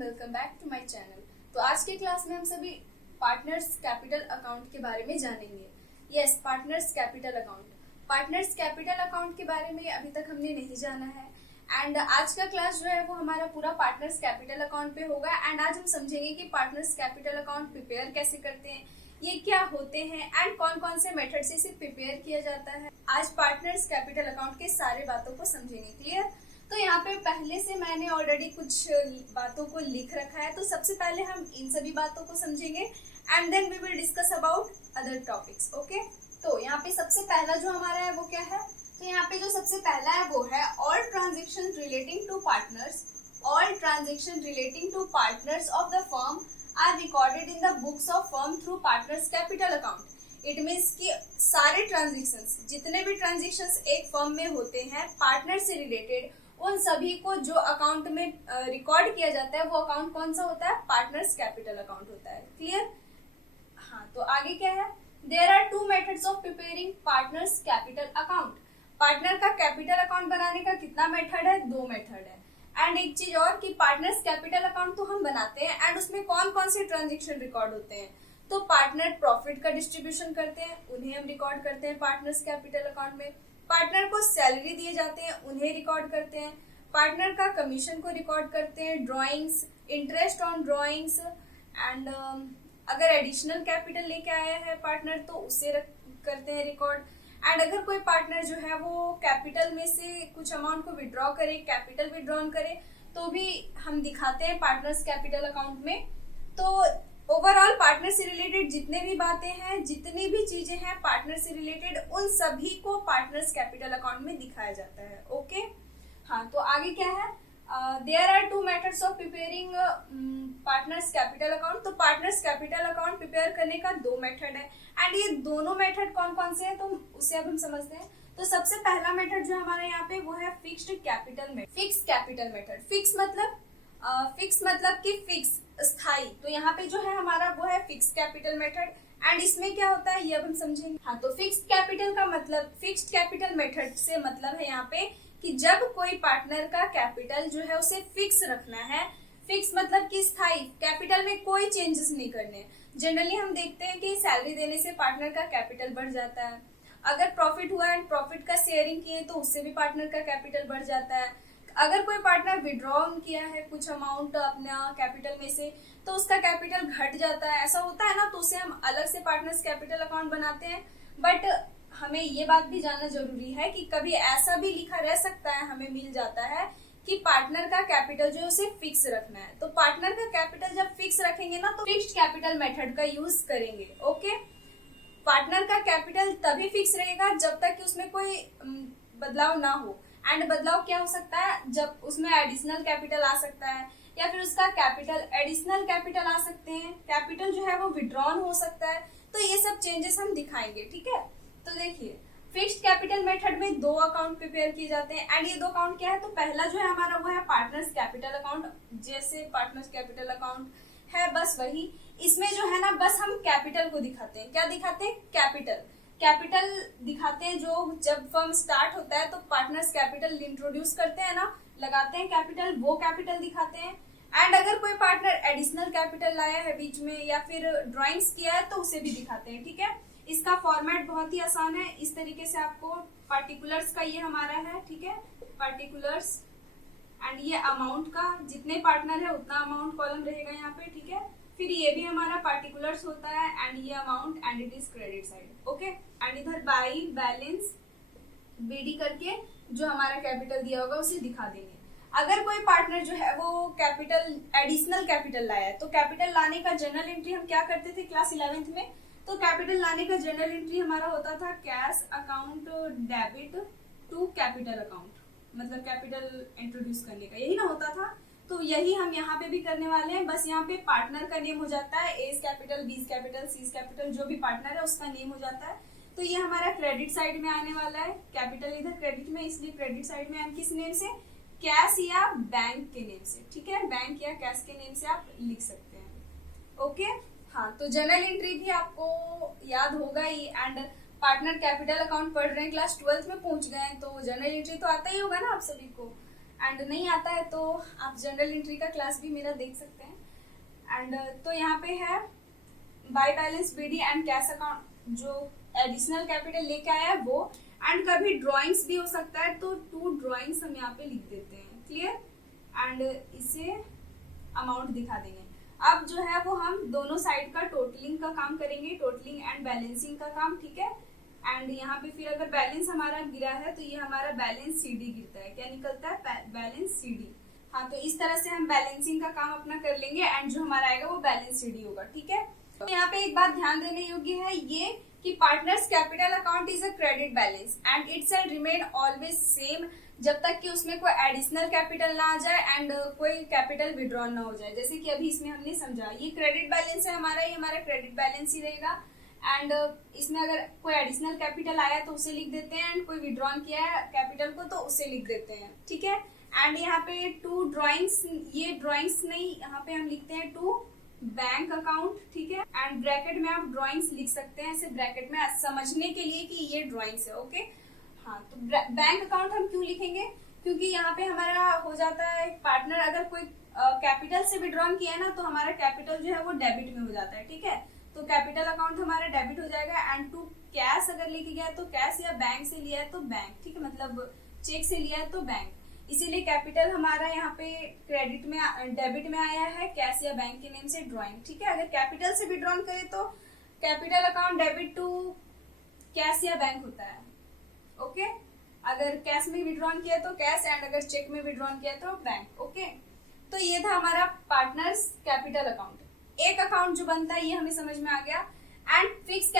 Welcome back to my channel. तो आज के क्लास में हम सभी पार्टनर्स कैपिटल अकाउंट के बारे में जानेंगे। Yes, partners capital account. Partners capital account के बारे में अभी तक हमने नहीं जाना है एंड आज का क्लास जो है वो हमारा पूरा पार्टनर्स कैपिटल अकाउंट पे होगा। एंड आज हम समझेंगे कि पार्टनर्स कैपिटल अकाउंट प्रिपेयर कैसे करते हैं, ये क्या होते हैं एंड कौन कौन से मेथड से इसे प्रिपेयर किया जाता है। आज पार्टनर्स कैपिटल अकाउंट के सारे बातों को समझेंगे। क्लियर? तो यहाँ पे पहले से मैंने ऑलरेडी कुछ बातों को लिख रखा है, तो सबसे पहले हम इन सभी बातों को समझेंगे and then we will discuss about other topics. Okay, तो यहाँ पे सबसे पहला जो हमारा है वो क्या है? तो यहाँ पे जो सबसे पहला है वो है all transaction relating to partners. All transaction relating to partners of the firm are recorded in the books of firm through partners capital account. It means कि सारे ट्रांजेक्शंस, जितने भी ट्रांजेक्शंस एक फर्म में होते हैं पार्टनर से रिलेटेड, उन सभी को जो अकाउंट में रिकॉर्ड किया जाता है वो अकाउंट कौन सा होता है? पार्टनर्स कैपिटल अकाउंट होता है। क्लियर? हाँ, तो आगे क्या है? There are two methods of preparing partners capital account. Partner का कैपिटल अकाउंट बनाने का कितना मेथड है? दो मेथड है। एंड एक चीज और कि पार्टनर्स कैपिटल अकाउंट तो हम बनाते हैं एंड उसमें कौन कौन से ट्रांजेक्शन रिकॉर्ड होते हैं? तो पार्टनर प्रॉफिट का डिस्ट्रीब्यूशन करते हैं, उन्हें हम रिकॉर्ड करते हैं पार्टनर्स कैपिटल अकाउंट में। पार्टनर को सैलरी दिए जाते हैं, उन्हें रिकॉर्ड करते हैं। पार्टनर का कमीशन को रिकॉर्ड करते हैं, drawings, interest on drawings and अगर एडिशनल कैपिटल लेके आया है पार्टनर तो उसे करते हैं रिकॉर्ड। एंड अगर कोई पार्टनर जो है वो कैपिटल में से कुछ अमाउंट को विड्रॉ करे, कैपिटल विड्रॉन करे, तो भी हम दिखाते हैं पार्टनर्स कैपिटल अकाउंट में। तो ओवरऑल पार्टनर से रिलेटेड जितने भी बातें हैं, जितनी भी चीजें हैं पार्टनर से रिलेटेड, उन सभी को पार्टनर्स कैपिटल अकाउंट में दिखाया जाता है। ओके, हाँ, तो आगे क्या है? There are two methods of preparing partners capital account. तो पार्टनर्स कैपिटल अकाउंट प्रिपेयर करने का दो मेथड है एंड ये दोनों मेथड कौन कौन से हैं तो उसे अब हम समझते हैं। तो सबसे पहला मेथड जो हमारे यहाँ पे वो है fixed capital method. Fix capital method. Fix मतलब कि फिक्स, स्थायी। तो यहाँ पे जो है हमारा वो है फिक्स कैपिटल मेथड एंड इसमें क्या होता है ये अब हम समझेंगे। हाँ, तो फिक्स्ड कैपिटल का मतलब, फिक्स्ड कैपिटल मेथड से मतलब है यहाँ पे कि जब कोई पार्टनर का कैपिटल जो है उसे फिक्स रखना है। फिक्स मतलब कि स्थायी, कैपिटल में कोई चेंजेस नहीं करने। जनरली हम देखते हैं कि सैलरी देने से पार्टनर का कैपिटल बढ़ जाता है। अगर प्रॉफिट हुआ एंड प्रॉफिट का शेयरिंग किए तो उससे भी पार्टनर का कैपिटल बढ़ जाता है। अगर कोई पार्टनर विड्रॉ किया है कुछ अमाउंट अपना कैपिटल में से तो उसका कैपिटल घट जाता है, ऐसा होता है ना, तो उसे हम अलग से पार्टनर्स कैपिटल अकाउंट बनाते हैं। बट हमें ये बात भी जानना जरूरी है कि कभी ऐसा भी लिखा रह सकता है, हमें मिल जाता है कि पार्टनर का कैपिटल जो उसे फिक्स रखना है। तो पार्टनर का कैपिटल जब फिक्स रखेंगे ना तो फिक्स्ड कैपिटल मेथड का यूज करेंगे। ओके, पार्टनर का कैपिटल तभी फिक्स रहेगा जब तक कि उसमें कोई बदलाव ना हो। एंड बदलाव क्या हो सकता है? जब उसमें एडिशनल कैपिटल आ सकता है या फिर उसका कैपिटल, एडिशनल कैपिटल आ सकते हैं, कैपिटल जो है वो विड्रॉन हो सकता है। तो ये सब चेंजेस हम दिखाएंगे। ठीक है, तो देखिए फिक्स्ड कैपिटल मेथड में दो अकाउंट प्रिपेयर किए जाते हैं एंड ये दो अकाउंट क्या है? तो पहला जो है हमारा वो है पार्टनर्स कैपिटल अकाउंट। जैसे पार्टनर्स कैपिटल अकाउंट है बस वही, इसमें जो है ना बस हम कैपिटल को दिखाते हैं। क्या दिखाते हैं? कैपिटल दिखाते हैं। जो जब फर्म स्टार्ट होता है तो पार्टनर्स कैपिटल इंट्रोड्यूस करते हैं ना, लगाते हैं कैपिटल, वो कैपिटल दिखाते हैं। एंड अगर कोई पार्टनर एडिशनल कैपिटल लाया है बीच में या फिर ड्रॉइंग्स किया है तो उसे भी दिखाते हैं। ठीक है, इसका फॉर्मेट बहुत ही आसान है। इस तरीके से आपको पार्टिकुलर्स का ये हमारा है, ठीक है, पार्टिकुलर्स एंड ये अमाउंट का, जितने पार्टनर है उतना अमाउंट कॉलम रहेगा यहाँ पे। ठीक है, फिर ये भी हमारा पार्टिकुलर्स होता है एंड ये amount and it is credit side. Okay, and इधर बाई बैलेंस बीडी करके जो हमारा कैपिटल दिया होगा उसे दिखा देंगे। अगर कोई पार्टनर जो है वो कैपिटल, एडिशनल कैपिटल लाया है तो कैपिटल लाने का जर्नल एंट्री हम क्या करते थे क्लास 11th में? तो कैपिटल लाने का जर्नल एंट्री हमारा होता था cash account debit to capital account, मतलब कैपिटल इंट्रोड्यूस करने का यही ना होता था। तो यही हम यहाँ पे भी करने वाले हैं। बस यहाँ पे पार्टनर का नेम हो जाता है, A's capital, B's capital, C's capital, जो भी पार्टनर है उसका नेम हो जाता है। तो ये हमारा क्रेडिट साइड में आने वाला है। कैपिटल इधर क्रेडिट में, इसलिए क्रेडिट साइड में किस नेम से? कैश या बैंक के नेम से। ठीक है, बैंक या कैश के नेम से आप लिख सकते हैं। ओके, हाँ, तो जर्नल एंट्री भी आपको याद होगा ही। एंड पार्टनर कैपिटल अकाउंट पढ़ रहे हैं, क्लास 12th में पहुंच गए हैं तो जर्नल एंट्री तो आता ही होगा ना आप सभी को। एंड नहीं आता है तो आप जनरल एंट्री का क्लास भी मेरा देख सकते हैं। एंड तो यहाँ पे है by balance BD and cash account जो एडिशनल कैपिटल लेके आया है वो, एंड कभी ड्राइंग्स भी हो सकता है तो 2 ड्राइंग्स हम यहाँ पे लिख देते हैं, क्लियर। एंड इसे अमाउंट दिखा देंगे। अब जो है वो हम दोनों साइड का टोटलिंग का काम करेंगे, टोटलिंग एंड बैलेंसिंग का काम, ठीक है। एंड यहाँ पे फिर अगर बैलेंस हमारा गिरा है तो ये हमारा बैलेंस सीडी गिरता है, क्या निकलता है, बैलेंस सीडी। हाँ, तो इस तरह से हम बैलेंसिंग का काम अपना कर लेंगे एंड जो हमारा आएगा वो बैलेंस सीडी होगा, ठीक है। तो यहाँ पे एक बात ध्यान देने योग्य है ये कि partners capital account is a credit balance and it shall remain always same जब तक कि उसमें कोई एडिशनल कैपिटल ना आ जाए एंड कोई कैपिटल विड्रॉन ना हो जाए। जैसे कि अभी इसमें हमने समझा, ये क्रेडिट बैलेंस है हमारा, ये हमारा क्रेडिट बैलेंस ही रहेगा। एंड इसमें अगर कोई एडिशनल कैपिटल आया तो उसे लिख देते हैं एंड कोई विड्रॉन किया है कैपिटल को तो उसे लिख देते हैं, ठीक है। एंड यहाँ पे 2 ड्राइंग्स, ये ड्राइंग्स नहीं, यहाँ पे हम लिखते हैं 2 बैंक अकाउंट, ठीक है। एंड ब्रैकेट में आप ड्राइंग्स लिख सकते हैं ऐसे ब्रैकेट में समझने के लिए कि ये ड्राइंग्स है, ओके। हाँ, तो बैंक अकाउंट हम क्यों लिखेंगे, क्योंकि यहाँ पे हमारा हो जाता है पार्टनर अगर कोई कैपिटल से विड्रॉन किया है ना तो हमारा कैपिटल जो है वो डेबिट में हो जाता है, ठीक है। तो कैपिटल अकाउंट हमारा डेबिट हो जाएगा। एंड 2 कैश अगर लेके गया है तो कैश, या बैंक से लिया है तो बैंक, ठीक है, मतलब चेक से लिया है तो बैंक, इसीलिए कैपिटल हमारा यहाँ पे क्रेडिट में डेबिट में आया है, कैश या बैंक के नेम से ड्राइंग, ठीक है। अगर कैपिटल से विड्रॉन करे तो capital account debit to cash या बैंक होता है, ओके। अगर कैश में विड्रॉन किया तो कैश एंड अगर चेक में विड्रॉन किया तो बैंक, ओके। तो ये था हमारा पार्टनर्स कैपिटल अकाउंट। एक अकाउंट जो बनता है ये हमें समझ में आ गया। एंड फिक्स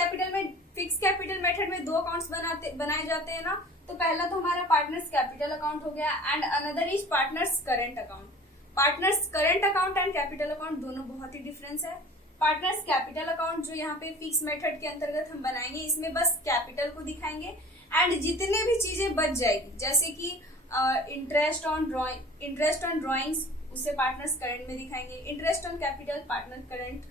कैपिटल मेथड में 2 अकाउंट्स बनाए जाते हैं ना, तो पहला तो हमारा पार्टनर्स कैपिटल अकाउंट हो गया and another is partners current account. Partners current account and capital account दोनों बहुत ही डिफरेंस है। पार्टनर्स कैपिटल अकाउंट जो यहाँ पे फिक्स मेथड के अंतर्गत हम बनाएंगे, इसमें बस कैपिटल को दिखाएंगे एंड जितने भी चीजें बच जाएगी जैसे कि इंटरेस्ट ऑन ड्राइंग्स उसे पार्टनर्स करंट में दिखाएंगे, interest on capital partner current,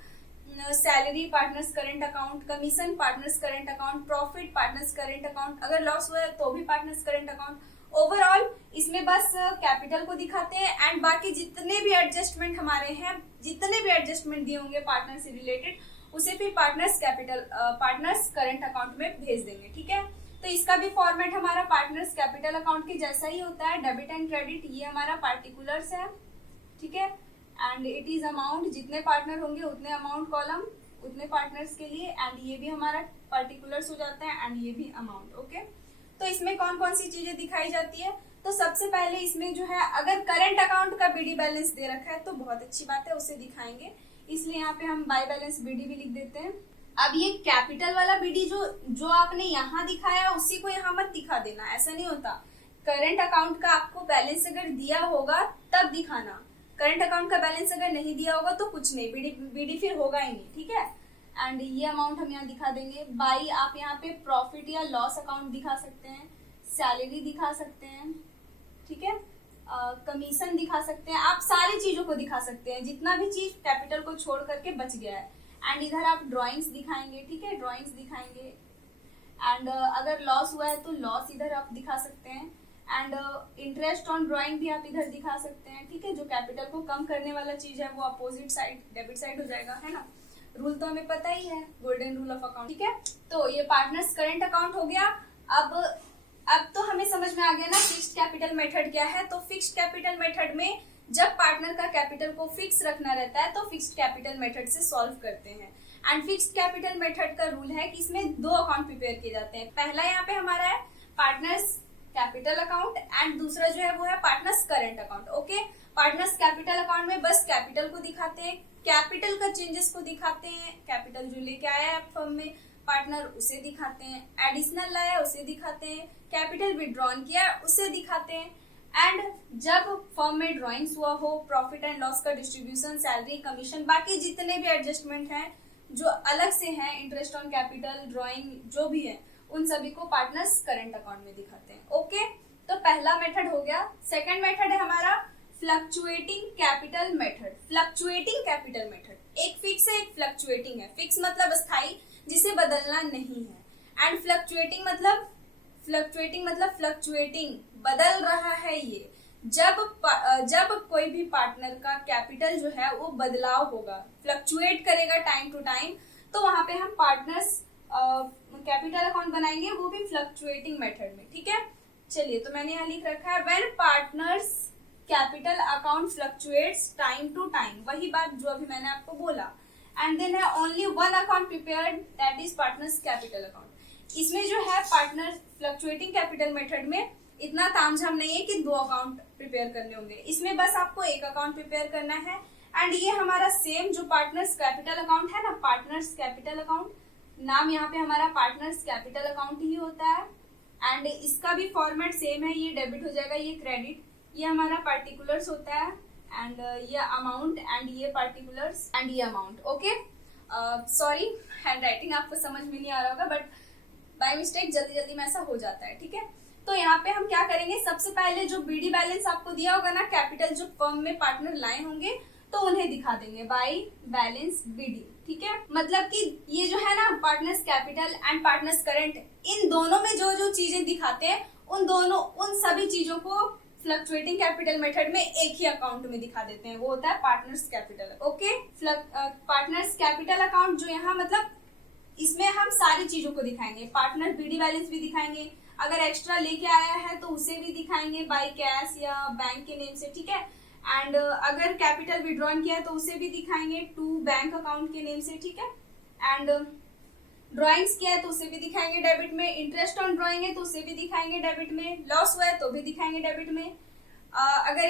salary partners current account, commission partners current account, profit partners current account, अगर लॉस हुआ है तो भी पार्टनर्स करंट अकाउंट। ओवरऑल इसमें बस कैपिटल को दिखाते हैं एंड बाकी जितने भी एडजस्टमेंट हमारे हैं, जितने भी एडजस्टमेंट दिए होंगे पार्टनर से रिलेटेड उसे फिर पार्टनर्स करंट अकाउंट में भेज देंगे, ठीक है। तो इसका भी फॉर्मेट हमारा पार्टनर्स कैपिटल अकाउंट के जैसा ही होता है, डेबिट एंड क्रेडिट, ये हमारा पार्टिकुलर्स है, ठीक है। एंड इट इज अमाउंट, जितने पार्टनर होंगे उतने अमाउंट कॉलम उतने पार्टनर्स के लिए, एंड ये भी हमारा पार्टिकुलर्स हो जाता है एंड ये भी अमाउंट, ओके। तो इसमें कौन कौन सी चीजें दिखाई जाती है, तो सबसे पहले इसमें जो है अगर करंट अकाउंट का बीडी बैलेंस दे रखा है तो बहुत अच्छी बात है, उसे दिखाएंगे, इसलिए यहाँ पे हम बाय बैलेंस बीडी भी लिख देते हैं। अब ये कैपिटल वाला बीडी जो आपने यहाँ दिखाया उसी को यहाँ मत दिखा देना, ऐसा नहीं होता। करंट अकाउंट का आपको बैलेंस अगर दिया होगा तब दिखाना, करंट अकाउंट का बैलेंस अगर नहीं दिया होगा तो कुछ नहीं, बीडी फिर होगा ही नहीं, ठीक है। एंड ये अमाउंट हम यहाँ दिखा देंगे। बाई आप यहाँ पे प्रॉफिट या लॉस अकाउंट दिखा सकते हैं, सैलरी दिखा सकते हैं, ठीक है, कमीशन दिखा सकते हैं, आप सारी चीजों को दिखा सकते हैं जितना भी चीज कैपिटल को छोड़ करके बच गया है। एंड इधर आप ड्राइंग्स दिखाएंगे, ठीक है, ड्राइंग्स दिखाएंगे। एंड अगर लॉस हुआ है तो लॉस इधर आप दिखा सकते हैं। एंड इंटरेस्ट ऑन ड्राइंग भी आप इधर दिखा सकते हैं, ठीक है। जो कैपिटल को कम करने वाला चीज है वो अपोजिट साइड डेबिट साइड हो जाएगा, है ना। रूल तो हमें पता ही है, गोल्डन रूल ऑफ अकाउंट, ठीक है। तो ये पार्टनर्स करंट अकाउंट हो गया। अब तो हमें समझ में आ गया ना फिक्स्ड कैपिटल मेथड क्या है। तो फिक्स्ड कैपिटल मेथड में जब पार्टनर का कैपिटल को फिक्स रखना रहता है तो फिक्स्ड कैपिटल मेथड से सॉल्व करते हैं। एंड फिक्स्ड कैपिटल मेथड का रूल है कि इसमें 2 अकाउंट प्रिपेयर किए जाते हैं। पहला यहाँ पे हमारा है पार्टनर्स कैपिटल अकाउंट एंड दूसरा जो है वो है partners current account, okay. Partners capital account में बस कैपिटल को दिखाते हैं, कैपिटल का चेंजेस को दिखाते हैं, कैपिटल जो लेके आया है फर्म में पार्टनर उसे दिखाते हैं, एडिशनल लाया उसे दिखाते हैं, कैपिटल विड्रॉन किया उसे दिखाते हैं। एंड जब फर्म में ड्रॉइंग्स हुआ हो, प्रॉफिट एंड लॉस का डिस्ट्रीब्यूशन, सैलरी, कमीशन, बाकी जितने भी एडजस्टमेंट हैं जो अलग से हैं, इंटरेस्ट ऑन कैपिटल, ड्रॉइंग जो भी है, उन सभी को पार्टनर्स करंट अकाउंट में दिखाते हैं, ओके। तो पहला मेथड हो गया। सेकंड मेथड है हमारा fluctuating capital method. Fluctuating capital method, एक फिक्स है एक फ्लक्चुएटिंग है। फिक्स मतलब स्थायी, जिसे बदलना नहीं है। एंड फ्लक्चुएटिंग मतलब फ्लक्चुएटिंग बदल रहा है ये, जब कोई भी पार्टनर का कैपिटल जो है वो बदलाव होगा, फ्लक्चुएट करेगा टाइम टू टाइम, तो वहां पे हम पार्टनर्स कैपिटल अकाउंट बनाएंगे, वो भी फ्लक्चुएटिंग मेथड में। ठीक है, चलिए तो मैंने यहाँ लिख रखा है when partners capital account fluctuates time to time, वही बात जो अभी मैंने आपको बोला। एंड देन है only one account prepared, that is partners capital account. इसमें जो है पार्टनर फ्लक्चुएटिंग कैपिटल मेथड में इतना तामझाम नहीं है कि 2 अकाउंट प्रिपेयर करने होंगे, इसमें बस आपको 1 अकाउंट प्रिपेयर करना है। एंड ये हमारा सेम जो पार्टनर्स कैपिटल अकाउंट है ना, पार्टनर्स कैपिटल अकाउंट, नाम यहाँ पे हमारा पार्टनर्स कैपिटल अकाउंट ही होता है। एंड इसका भी फॉर्मेट सेम है, ये डेबिट हो जाएगा, ये क्रेडिट, ये हमारा पार्टिकुलर्स होता है, एंड ये अमाउंट, एंड ये पार्टिकुलर्स, एंड ये amount. Okay, sorry hand writing आपको समझ में नहीं आ रहा होगा, बट बाय मिस्टेक जल्दी जल्दी में ऐसा हो जाता है। ठीक है, तो यहाँ पे हम क्या करेंगे, सबसे पहले जो बीडी बैलेंस आपको दिया होगा ना, कैपिटल जो फर्म में पार्टनर लाए होंगे तो उन्हें दिखा देंगे बाई बैलेंस बीडी। ठीक है, मतलब कि ये जो है ना partners capital and partners current, इन दोनों में जो जो चीजें दिखाते हैं उन सभी चीजों को फ्लक्चुएटिंग कैपिटल मेथड में एक ही अकाउंट में दिखा देते हैं, वो होता है partners capital. Okay, partners capital account जो यहाँ मतलब इसमें हम सारी चीजों को दिखाएंगे, पार्टनर बीडी बैलेंस भी दिखाएंगे, अगर एक्स्ट्रा लेके आया है तो उसे भी दिखाएंगे बाय कैश या बैंक के नेम से। ठीक है, एंड अगर कैपिटल विड्रॉन किया है तो उसे भी दिखाएंगे टू बैंक अकाउंट के नेम से। ठीक है, एंड ड्रॉइंग्स किया है तो उसे भी दिखाएंगे डेबिट में, इंटरेस्ट ऑन ड्रॉइंग है तो उसे भी दिखाएंगे डेबिट में, लॉस हुआ है तो भी दिखाएंगे डेबिट में, अगर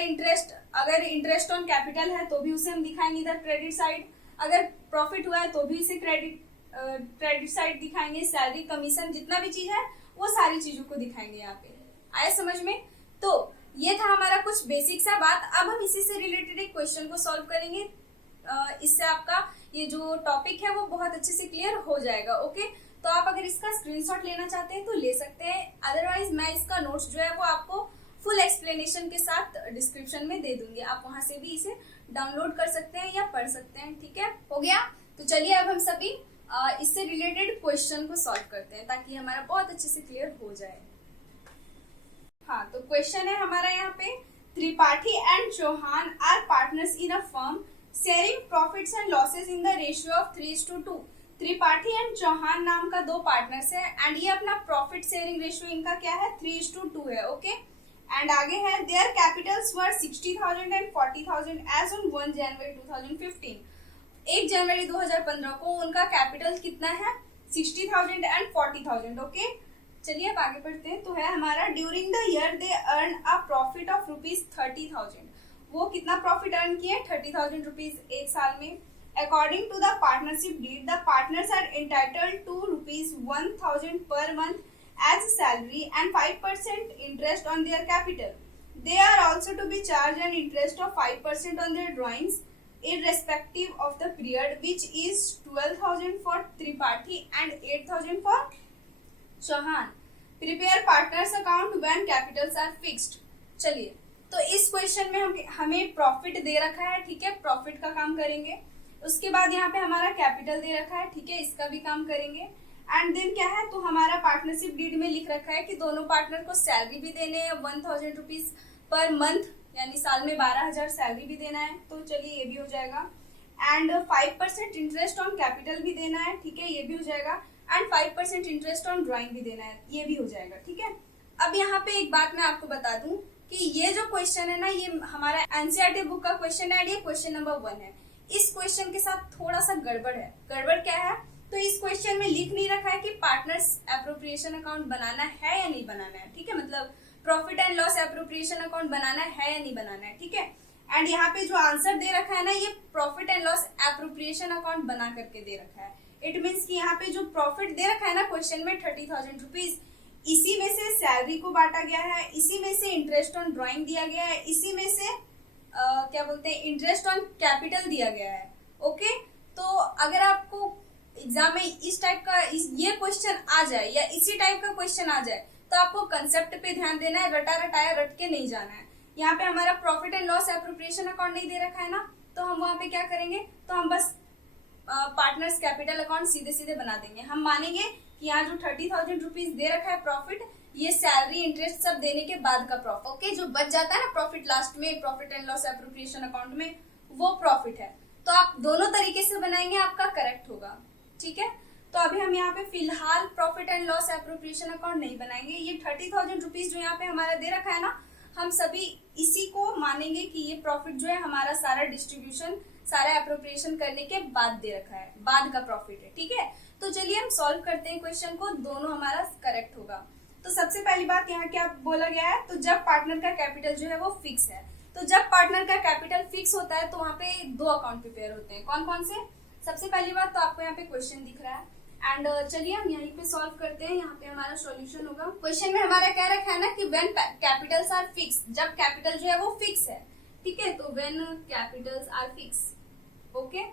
इंटरेस्ट ऑन कैपिटल है तो भी उसे हम दिखाएंगे इधर क्रेडिट साइड, अगर प्रॉफिट हुआ है तो भी इसे क्रेडिट साइड दिखाएंगे, सैलरी कमीशन जितना भी चीज है वो सारी चीजों को दिखाएंगे। यहाँ पे आया समझ में? तो ये था हमारा कुछ बेसिक सा बात। अब हम इसी से रिलेटेड एक क्वेश्चन को सॉल्व करेंगे, इससे आपका ये जो टॉपिक है वो बहुत अच्छे से क्लियर हो जाएगा। ओके, तो आप अगर इसका स्क्रीनशॉट लेना चाहते हैं तो ले सकते हैं, अदरवाइज मैं इसका नोट्स जो है वो आपको फुल एक्सप्लेनेशन के साथ डिस्क्रिप्शन में दे दूंगी, आप वहां से भी इसे डाउनलोड कर सकते हैं या पढ़ सकते हैं। ठीक है, हो गया? तो चलिए अब हम सभी इससे रिलेटेड क्वेश्चन को सॉल्व करते हैं ताकि हमारा बहुत अच्छे से क्लियर हो जाए। हाँ, तो क्वेश्चन है हमारा यहाँ पे, Tripathi and Chauhan are partners in a firm sharing profits and losses in the ratio of 3:2। Tripathi and Chauhan नाम का 2 पार्टनर्स है एंड ये अपना प्रॉफिट शेयरिंग रेशियो इनका क्या है, 3:2 है। ओके, एंड आगे है their capitals were 60,000 and 40,000 as on 1 जनवरी 2015। 1 जनवरी 2015 को उनका कैपिटल कितना है, 60,000 एंड 40,000। ओके, चलिए अब आगे बढ़ते हैं। तो है हमारा during the year they earn a profit of ₹30,000। वो कितना प्रॉफिट अर्न किए, 30,000 रुपीज एक साल में। According to the partnership deed the partners are entitled to ₹1,000 per month as salary and 5% interest on their capital. They are also to be charge an interest of 5% on their drawings irrespective of the period, which is 12,000 for Tripathi and 8,000 for Chauhan. Prepare partners account when capitals are fixed. चलिए, तो इस question में हमें profit दे रखा है। ठीक है, profit का काम करेंगे। उसके बाद यहाँ पे हमारा कैपिटल दे रखा है। ठीक है, इसका भी काम करेंगे। एंड देन क्या है, तो हमारा पार्टनरशिप डीड में लिख रखा है कि दोनों पार्टनर को सैलरी भी देने हैं 1,000 रुपीज पर मंथ, यानी साल में 12,000 सैलरी भी देना है। तो चलिए ये भी हो जाएगा। एंड 5% इंटरेस्ट ऑन कैपिटल भी देना है। ठीक है, ये भी हो जाएगा। एंड 5% इंटरेस्ट ऑन ड्रॉइंग भी देना है, ये भी हो जाएगा। ठीक है, अब यहाँ पे एक बात मैं आपको बता दूं कि ये जो क्वेश्चन है ना, ये हमारा एनसीईआरटी बुक का क्वेश्चन है, ये क्वेश्चन नंबर 1 है। इस क्वेश्चन के साथ थोड़ा सा गड़बड़ है। गड़बड़ क्या है, तो इस क्वेश्चन में लिख नहीं रखा है कि पार्टनर्स एप्रोप्रिएशन अकाउंट बनाना है या नहीं बनाना है। ठीक है, मतलब profit and loss appropriation account बनाना है या नहीं बनाना है। ठीक है, एंड यहाँ पे जो आंसर दे रखा है ना, ये profit and loss appropriation account बना करके दे रखा है। इट मीन्स कि यहाँ पे जो प्रॉफिट दे रखा है ना क्वेश्चन में 30,000 रुपीज, इसी में से सैलरी को बांटा गया है, इसी में से इंटरेस्ट ऑन ड्रॉइंग दिया गया है, इसी में से क्या बोलते हैं, इंटरेस्ट ऑन कैपिटल दिया गया है। ओके, तो अगर आपको एग्जाम में इस टाइप का ये क्वेश्चन आ जाए या इसी टाइप का क्वेश्चन आ जाए तो आपको कंसेप्ट पे ध्यान देना है, रटा रटाया रट के नहीं जाना है। यहाँ पे हमारा profit and loss appropriation account नहीं दे रखा है ना, तो हम वहां पे क्या करेंगे, तो हम बस पार्टनर्स कैपिटल अकाउंट सीधे सीधे बना देंगे। हम मानेंगे कि यहाँ जो 30,000 रुपीज दे रखा है प्रॉफिट, ये सैलरी इंटरेस्ट सब देने के बाद का प्रॉफिट, ओके, जो बच जाता है ना प्रॉफिट लास्ट में profit and loss appropriation account में, वो प्रॉफिट है। तो आप दोनों तरीके से बनाएंगे, आपका करेक्ट होगा, ठीक है। तो अभी हम यहाँ पे फिलहाल profit and loss appropriation account नहीं बनाएंगे। ये 30,000 रुपीज जो यहाँ पे हमारा दे रखा है ना, हम सभी इसी को मानेंगे कि ये प्रॉफिट जो है हमारा सारा डिस्ट्रीब्यूशन, सारा एप्रोप्रिएशन करने के बाद दे रखा है, बाद का प्रॉफिट है, ठीक है। तो चलिए हम सॉल्व करते हैं क्वेश्चन को, दोनों हमारा करेक्ट होगा। तो सबसे पहली बात यहाँ क्या बोला गया है, तो जब पार्टनर का कैपिटल जो है वो फिक्स है, तो जब पार्टनर का कैपिटल फिक्स होता है तो वहाँ पे दो अकाउंट प्रिपेयर होते हैं। कौन कौन से? सबसे पहली बात तो आपको यहाँ पे क्वेश्चन दिख रहा है, एंड चलिए हम यहीं पे सॉल्व करते हैं। यहाँ पे हमारा सॉल्यूशन होगा। क्वेश्चन में हमारा क्या रखा है ना कि व्हेन कैपिटल्स आर फिक्स, जब कैपिटल जो है वो फिक्स है, ठीक है। तो when capitals are fix, okay,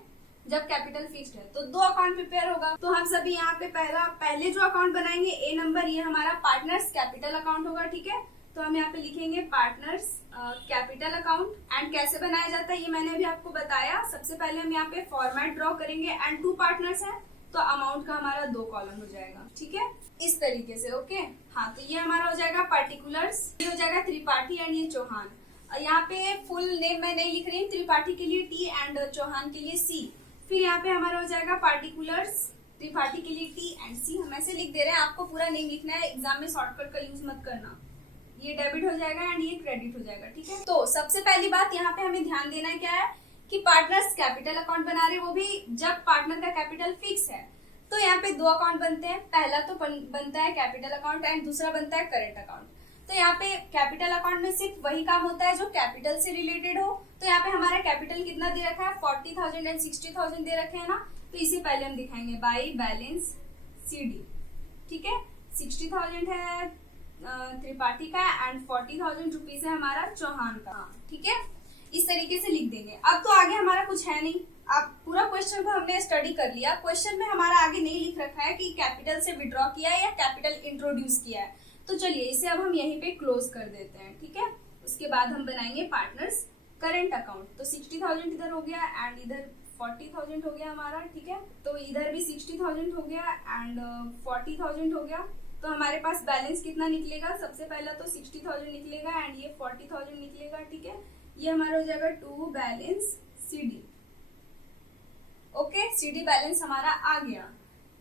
जब कैपिटल फिक्स्ड है तो दो अकाउंट प्रिपेयर होगा। तो हम सभी यहाँ पे पहले जो अकाउंट बनाएंगे ए नंबर, ये हमारा पार्टनर्स कैपिटल अकाउंट होगा, ठीक है। तो हम यहाँ पे लिखेंगे पार्टनर्स कैपिटल अकाउंट। एंड कैसे बनाया जाता है ये मैंने अभी आपको बताया। सबसे पहले हम यहाँ पे फॉर्मेट ड्रॉ करेंगे, एंड 2 पार्टनर्स है तो अमाउंट का हमारा 2 कॉलम हो जाएगा, ठीक है, इस तरीके से, ओके। हाँ, तो ये हमारा हो जाएगा पर्टिकुलर्स, ये हो जाएगा त्रिपाठी एंड ये चौहान। यहाँ पे फुल नेम मैं नहीं लिख रही हूँ, त्रिपाठी के लिए टी एंड चौहान के लिए सी। फिर यहाँ पे हमारा हो जाएगा पार्टिकुलर्स, त्रिपाठी के लिए टी एंड सी। हम ऐसे लिख दे रहे हैं, आपको पूरा नेम लिखना है, एग्जाम में शॉर्टकट का यूज मत करना। ये डेबिट हो जाएगा एंड ये क्रेडिट हो जाएगा, ठीक है। तो सबसे पहली बात यहाँ पे हमें ध्यान देना है क्या है कि पार्टनर्स कैपिटल अकाउंट बना रहे, वो भी जब पार्टनर का कैपिटल फिक्स है। तो यहाँ पे 2 अकाउंट बनते हैं, पहला तो बनता है कैपिटल अकाउंट एंड दूसरा बनता है करेंट अकाउंट। तो यहाँ पे कैपिटल अकाउंट में सिर्फ वही काम होता है जो कैपिटल से रिलेटेड हो। तो यहाँ पे हमारा कैपिटल कितना दे रखा है, 40,000 एंड 60,000 दे रखे हैं ना। तो इसे पहले हम दिखाएंगे बाई बैलेंस CD, ठीक है। 60,000 है त्रिपाठी का एंड 40,000 रुपीज है हमारा चौहान का, ठीक है। इस तरीके से लिख देंगे। अब तो आगे हमारा कुछ है नहीं, अब पूरा क्वेश्चन को हमने स्टडी कर लिया। क्वेश्चन में हमारा आगे नहीं लिख रखा है कि कैपिटल से विड्रॉ किया है या कैपिटल इंट्रोड्यूस किया है। तो चलिए इसे अब हम यहीं पे क्लोज कर देते हैं, ठीक है। उसके बाद हम बनाएंगे पार्टनर्स करेंट अकाउंट। तो 60,000 इधर हो गया एंड इधर 40,000 हो गया हमारा, ठीक है। तो इधर भी 60,000 हो गया एंड 40,000 हो गया। तो हमारे पास बैलेंस कितना निकलेगा, सबसे पहला तो 60,000 निकलेगा एंड ये 40,000 निकलेगा, ठीक है। ये हमारा हो जाएगा to balance CD, okay. CD balance हमारा आ गया।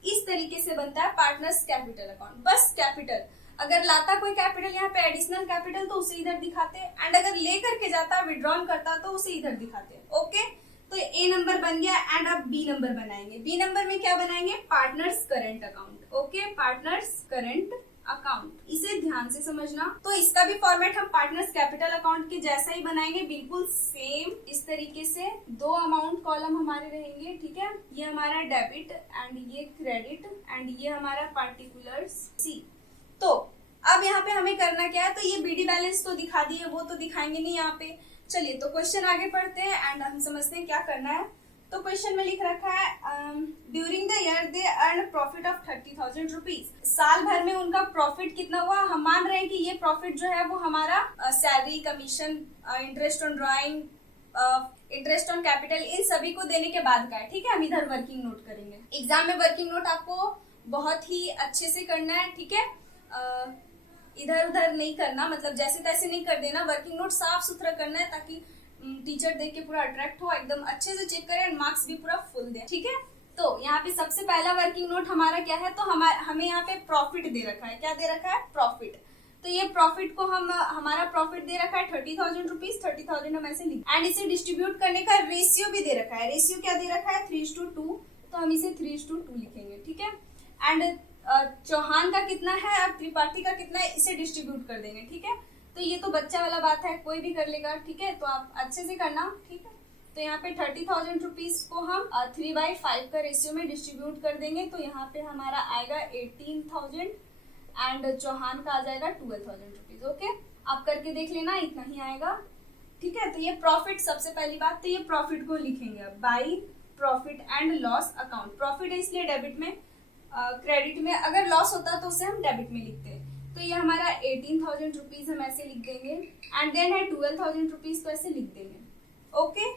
इस तरीके से बनता है पार्टनर्स कैपिटल अकाउंट। बस कैपिटल, अगर लाता कोई कैपिटल यहाँ पे एडिशनल कैपिटल तो उसे इधर दिखाते, एंड अगर ले करके जाता विड्रॉल करता तो उसे इधर दिखाते, ओके। तो A नंबर बन गया एंड अब B नंबर बनाएंगे। B नंबर में क्या बनाएंगे, partners current account, okay, partners current account. इसे ध्यान से समझना। तो इसका भी फॉर्मेट हम पार्टनर्स कैपिटल अकाउंट के जैसा ही बनाएंगे, बिल्कुल सेम इस तरीके से। 2 अमाउंट कॉलम हमारे रहेंगे, ठीक है। ये हमारा डेबिट एंड ये क्रेडिट एंड ये हमारा पार्टिकुलर्स C। तो अब यहाँ पे हमें करना क्या है, तो ये BD बैलेंस तो दिखा दिए, वो तो दिखाएंगे नहीं यहाँ पे। चलिए तो क्वेश्चन आगे पढ़ते हैं एंड हम समझते हैं क्या करना है। तो क्वेश्चन में लिख रखा है during the year they earn profit of 30,000 rupees. साल भर में उनका प्रॉफिट कितना हुआ, हम मान रहे हैं कि ये प्रॉफिट जो है वो हमारा salary, commission, interest on drawing, interest on capital, इन सभी को देने के बाद का है, ठीक है। हम इधर वर्किंग नोट करेंगे। एग्जाम में वर्किंग नोट आपको बहुत ही अच्छे से करना है, ठीक है। इधर उधर नहीं करना, मतलब जैसे तैसे नहीं कर देना। वर्किंग नोट साफ सुथरा करना है ताकि टीचर देख के पूरा अट्रैक्ट हो, एकदम अच्छे से चेक करे एंड मार्क्स भी पूरा फुल दे, ठीक है। तो यहाँ पे सबसे पहला वर्किंग नोट हमारा क्या है, तो हमें यहाँ पे प्रॉफिट दे रखा है। क्या दे रखा है, प्रॉफिट। तो ये प्रॉफिट को हमारा प्रॉफिट दे रखा है 30,000 रुपीज। 30,000 हम ऐसे लिख, एंड इसे डिस्ट्रीब्यूट करने का रेशियो भी दे रखा है। रेशियो क्या दे रखा है, 3:2। तो हम इसे 3:2 लिखेंगे, ठीक है। एंड चौहान का कितना है, अब त्रिपाठी का कितना है, इसे डिस्ट्रीब्यूट कर देंगे, ठीक है। तो ये तो बच्चा वाला बात है, कोई भी कर लेगा, ठीक है। तो आप अच्छे से करना, ठीक है। तो यहाँ पे 30,000 रुपीज को हम 3/5 का रेशियो में डिस्ट्रीब्यूट कर देंगे। तो यहाँ पे हमारा आएगा 18,000 एंड चौहान का आ जाएगा 12,000 रुपीज, ओके। आप करके देख लेना, इतना ही आएगा, ठीक है। तो ये प्रॉफिट, सबसे पहली बात तो ये प्रॉफिट को लिखेंगे अब by profit and loss account. Profit है इसलिए डेबिट में, क्रेडिट में अगर लॉस होता तो उसे हम डेबिट में लिखते हैं। तो ये हमारा 18,000 रुपीज हम ऐसे लिख देंगे एंड देन है 12,000 रुपीज, तो ऐसे लिख देंगे, ओके।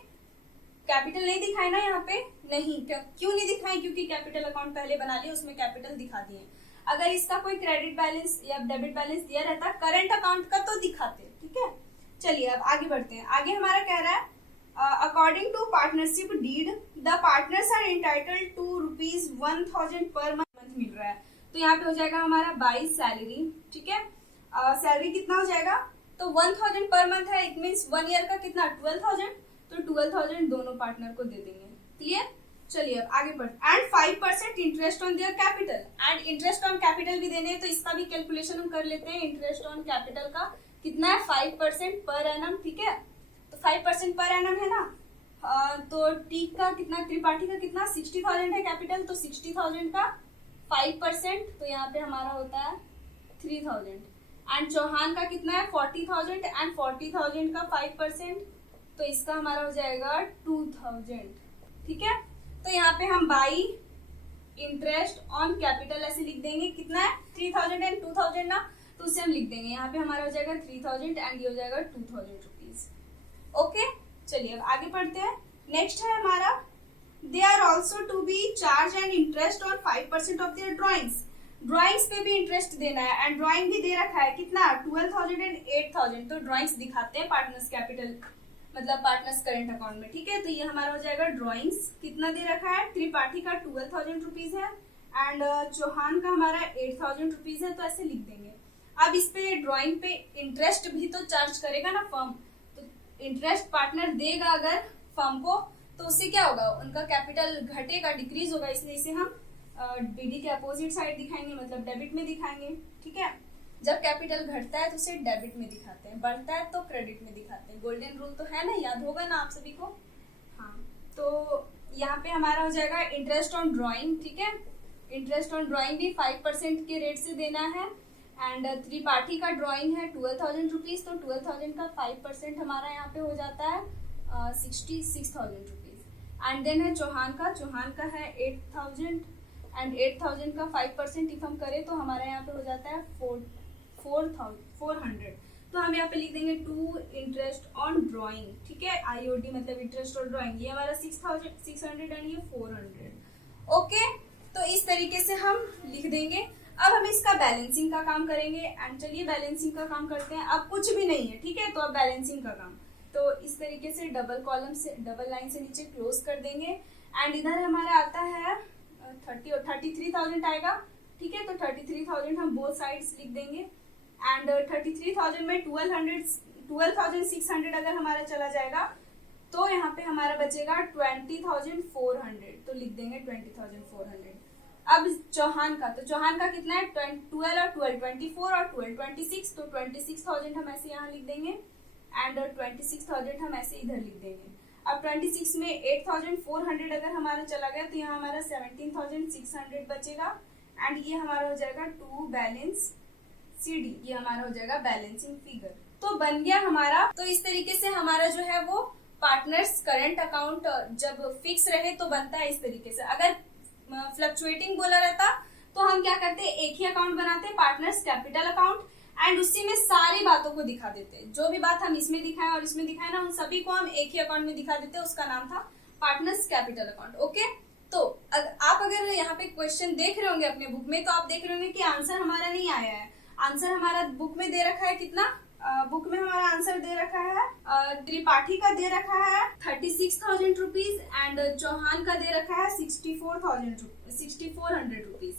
कैपिटल नहीं दिखाए ना यहाँ पे, नहीं, क्यों नहीं दिखाए, क्योंकि कैपिटल अकाउंट पहले बना लिया, उसमें कैपिटल दिखा दिए। अगर इसका कोई क्रेडिट बैलेंस या डेबिट बैलेंस दिया रहता करंट अकाउंट का तो दिखाते, ठीक है। चलिए अब आगे बढ़ते हैं। आगे हमारा कह रहा है according to partnership deed the partners are entitled to ₹1000 per month मिल रहा है। तो यहाँ पे हो जाएगा हमारा बाई सैलरी, ठीक है। सैलरी कितना हो जाएगा, तो 1000 पर मंथ है, इट मीन्स 1 ईयर का कितना 12,000, तो 12,000 दोनों पार्टनर को दे देंगे। क्लियर। चलिए अब आगे बढ़ते। And 5% interest on their capital, and interest on capital भी देने हैं, तो इसका भी कैलकुलेशन हम कर लेते हैं। इंटरेस्ट ऑन कैपिटल का कितना है 5% पर एनम, ठीक है। तो 5% पर एनम है ना, तो टी का कितना, त्रिपाठी का कितना 60,000 है कैपिटल, तो 60,000 का 5%, तो यहाँ पे हमारा होता है 3,000। एंड चौहान का कितना है 40,000, एंड 40,000 का 5%, तो इसका हमारा हो जाएगा 2,000, ठीक है। तो यहाँ पे हम बाई इंटरेस्ट ऑन कैपिटल ऐसे लिख देंगे, कितना है 3,000 एंड 2,000 ना, तो उसे हम लिख देंगे। यहाँ पे हमारा हो जाएगा 3,000 एंड ये हो जाएगा 2,000 रुपीज। ओके, चलिए अब आगे बढ़ते हैं। नेक्स्ट है हमारा they are also to be charge and interest on 5% of their drawings. Drawings पे भी इंटरेस्ट देना है, एंड ड्रॉइंग भी दे रखा है कितना 12,000 एंड 8,000, तो ड्रॉइंग्स दिखाते हैं पार्टनर्स कैपिटल मतलब पार्टनर्स करंट अकाउंट में, ठीक है। तो ये हमारा हो जाएगा ड्रॉइंग्स कितना दे रखा है, त्रिपाठी का 12,000 रुपीज है, एंड चौहान का हमारा 8,000 रुपीज है, तो ऐसे लिख देंगे। अब इस पे ड्रॉइंग पे इंटरेस्ट भी तो चार्ज करेगा ना फर्म, तो इंटरेस्ट पार्टनर देगा अगर फर्म को, तो उससे क्या होगा, उनका कैपिटल घटेगा, डिक्रीज होगा, इसलिए इसे हम डीडी के अपोजिट साइड दिखाएंगे, मतलब डेबिट में दिखाएंगे, ठीक है। जब कैपिटल घटता है तो उसे डेबिट में दिखाते हैं, बढ़ता है तो क्रेडिट में दिखाते हैं। गोल्डन रूल तो है ना, याद होगा ना आप सभी को। हाँ, तो यहाँ पे हमारा हो जाएगा इंटरेस्ट ऑन ड्राइंग, ठीक है। इंटरेस्ट ऑन ड्राइंग भी 5% के रेट से देना है, एंड त्रिपाठी का ड्राइंग है 12,000 रुपीज, तो 12,000 का 5% हमारा यहाँ पे हो जाता है 66,000 रुपीज। एंड देन है चौहान का है 8,000, एंड 8,000 का 5% इफ हम करें तो हमारा यहाँ पे हो जाता है 400। तो हम यहाँ पे लिख देंगे टू इंटरेस्ट ऑन ड्राइंग, ठीक है। IOD मतलब इंटरेस्ट ऑन ड्राइंग, ये हमारा 6,600 एंड ये 400। ओके, तो इस तरीके से हम लिख देंगे। अब हम इसका बैलेंसिंग का काम करेंगे, एंड चलिए बैलेंसिंग का काम करते हैं। अब कुछ भी नहीं है, ठीक है, तो अब बैलेंसिंग का काम, तो इस तरीके से डबल कॉलम से डबल लाइन से नीचे क्लोज कर देंगे। एंड इधर हमारा आता है 33,000 आएगा, ठीक है। तो 33,000 हम बोथ साइड्स लिख देंगे, एंड 33,000 में 12,600 अगर हमारा चला जाएगा तो यहाँ पे हमारा बचेगा 20,400, तो लिख देंगे 20,400। अब चौहान का, तो चौहान का कितना है 12 और 12 24 और 12 26, तो 26,000 हम ऐसे यहाँ लिख देंगे, एंड 26,000 हम ऐसे इधर लिख देंगे। अब 26 में 8,400 अगर हमारा चला गया तो यहाँ हमारा 17,600 बचेगा, एंड ये हमारा हो जाएगा टू बैलेंस CD, ये हमारा हो जाएगा बैलेंसिंग फिगर। तो बन गया हमारा। तो इस तरीके से हमारा जो है वो पार्टनर्स करंट अकाउंट जब फिक्स रहे तो बनता है इस तरीके से। अगर फ्लक्चुएटिंग बोला रहता तो हम क्या करते, एक ही अकाउंट बनाते पार्टनर्स कैपिटल अकाउंट, एंड उसी में सारी बातों को दिखा देते। जो भी बात हम इसमें दिखाएं और इसमें दिखाएं ना, उन सभी को हम एक ही अकाउंट में दिखा देते, उसका नाम था पार्टनर्स कैपिटल अकाउंट। ओके, तो आप अगर यहाँ पे क्वेश्चन देख रहे होंगे अपने बुक में, तो आप देख रहे होंगे कि आंसर हमारा नहीं आया है। आंसर हमारा बुक में दे रखा है कितना, बुक में हमारा आंसर दे रखा है त्रिपाठी का दे रखा है 36,000 रुपीज, एंड चौहान का दे रखा है 6,400 रुपीज।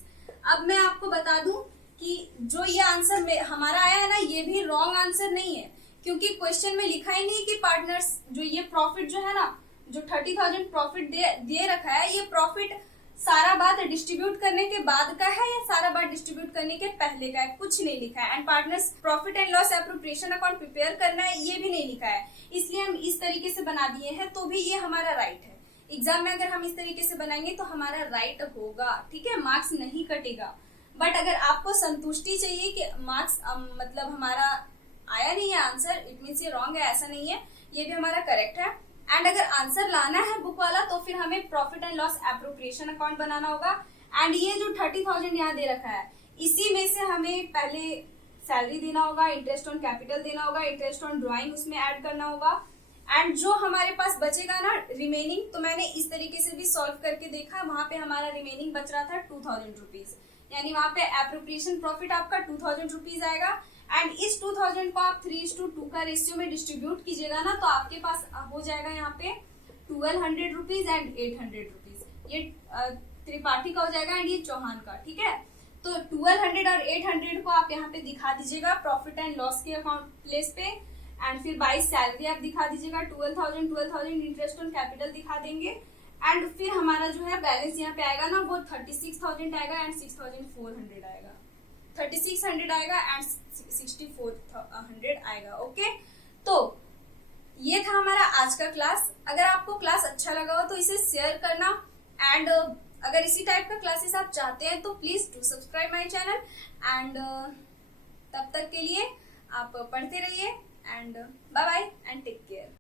अब मैं आपको बता दूं कि जो ये आंसर हमारा आया है ना, ये भी रॉन्ग आंसर नहीं है, क्योंकि क्वेश्चन में लिखा ही नहीं कि पार्टनर्स जो ये प्रॉफिट जो है ना, जो 30,000 प्रॉफिट दे रखा है, ये प्रॉफिट सारा बात डिस्ट्रीब्यूट करने के बाद का है या सारा बात डिस्ट्रीब्यूट करने के पहले का है, कुछ नहीं लिखा है। And partners profit and loss appropriation account prepare करना है, ये भी नहीं लिखा है, इसलिए हम इस तरीके से बना दिए हैं, तो भी ये हमारा राइट है। एग्जाम में अगर हम इस तरीके से बनाएंगे तो हमारा राइट होगा, ठीक है, मार्क्स नहीं कटेगा। बट अगर आपको संतुष्टि चाहिए कि मार्क्स मतलब हमारा आया नहीं है आंसर, इट मीन्स ये रॉन्ग है, ऐसा नहीं है, ये भी हमारा करेक्ट है। एंड अगर आंसर लाना है बुक वाला तो फिर हमें profit and loss appropriation account बनाना होगा। एंड ये जो 30,000 यहाँ दे रखा है, इसी में से हमें पहले सैलरी देना होगा, इंटरेस्ट ऑन कैपिटल देना होगा, इंटरेस्ट ऑन ड्राइंग उसमें ऐड करना होगा, एंड जो हमारे पास बचेगा ना रिमेनिंग, तो मैंने इस तरीके से भी सॉल्व करके देखा, वहां पे हमारा रिमेनिंग बच रहा था 2,000 रुपीज। यानी वहां पे एप्रोप्रिएशन प्रॉफिट आपका 2000 रुपीज आएगा। एंड इस 2000 को आप 3:2 का रेशियो में डिस्ट्रीब्यूट कीजिएगा ना, तो आपके पास हो जाएगा यहाँ पे 1200 रुपीज एंड 800 रुपीज। ये त्रिपाठी का हो जाएगा एंड ये चौहान का, ठीक है। तो 1200 और 800 को आप यहाँ पे दिखा दीजिएगा प्रॉफिट एंड लॉस के अकाउंट प्लेस पे। एंड फिर बाई सैलरी आप दिखा दीजिएगा 12,000 इंटरेस्ट ऑन कैपिटल दिखा देंगे। एंड फिर हमारा जो है बैलेंस यहाँ पे आएगा ना, वो 36,000 आएगा एंड 6,400 आएगा, 3600 आएगा एंड 6400 आएगा। ओके, तो ये था हमारा आज का क्लास। अगर आपको क्लास अच्छा लगा हो तो इसे शेयर करना। एंड अगर इसी टाइप का क्लासेस आप चाहते हैं तो please do subscribe my channel. And तब तक के लिए आप पढ़ते रहिए and bye bye and take care.